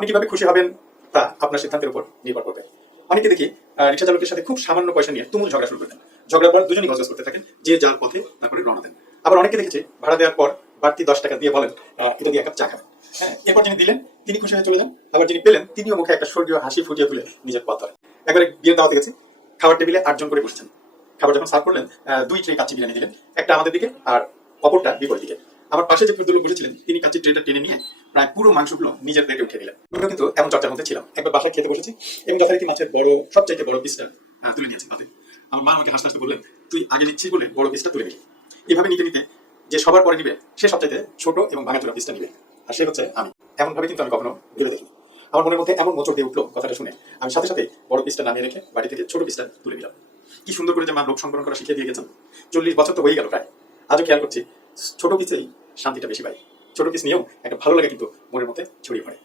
আপনি কিভাবে খুশি হবেন তা আপনার সিদ্ধান্তের উপর নির্ভর করবে। অনেকে দেখি রিক্সা চালকের সাথে খুব সামান্য পয়সা নিয়ে তুমুল ঝগড়া শুরু করে দেন। ঝগড়ার পর দুজনই গজগজ করতে থাকেন, যে যার পথে তারপরে রওনা দেন। আবার অনেকে দেখেছি ভাড়া দেওয়ার পর বাড়তি 10 টাকা দিয়ে বলেন এটা দিয়ে এক কাপ চা খাবেন। হ্যাঁ, এরপর যিনি দিলেন তিনি খুশি হয়ে চলে যান, আবার যিনি পেলেন তিনিও মুখে একটা স্বর্গীয় হাসি ফুটিয়ে তুলে নিজের পথ ধরেন। একবারে বিয়ের দাওয়াতে গেছি, খাবার টেবিলে 8 জন করে বসেছেন। খাবার যখন সার্ভ করলেন, 2 ট্রে কাচ্চি বিরিয়ানি দিলেন, একটা আমাদের দিকে আর অপরটা বিপরীত দিকে। আমার পাশে যে ভদ্রলোক বসেছিলেন তিনি কাচ্চির ট্রেটা টেনে নিয়ে প্রায় পুরো মাংসগুলো নিজের প্লেটে উঠে দিলেন। আমিও কিন্তু এমন চর্চার মধ্যে ছিলাম। একবার বাসায় খেতে বসেছি এবং যথারীতি মাছের সবচাইতে বড় পিসটা তুলে নিয়েছি পাতে। আমার মা আমাকে হাসতে হাসতে বললেন, তুই আগে নিচ্ছিস বলে বড় পিসটা তুলে নিলি। এভাবে নিতে নিতে যে সবার পরে নিবে সে সবচাইতে ছোট এবং ভাঙাচোরা পিসটা নিবে, আর সে হচ্ছে আমি। এমন ভাবে কিন্তু আমি কখনো ভেবে দেখিনি। আমার মনের মধ্যে এমন মোচড় দিয়ে উঠলো কথাটা শুনে, আমি সাথে সাথে বড় পিসটা নামিয়ে রেখে বাড়ি থেকে ছোট পিসটা তুলে নিলাম। কি সুন্দর করে যে মা লোক সংবরণ করা শিখিয়ে দিয়ে গেছেন। 40 বছর তো হয়ে গেল প্রায়, আজও খেয়াল করছি ছোট পিসেই শান্তিটা বেশি পাই। ছোট পিস নিয়েও একটা ভালো লাগে কিন্তু মনের মধ্যে ছড়িয়ে পড়ে।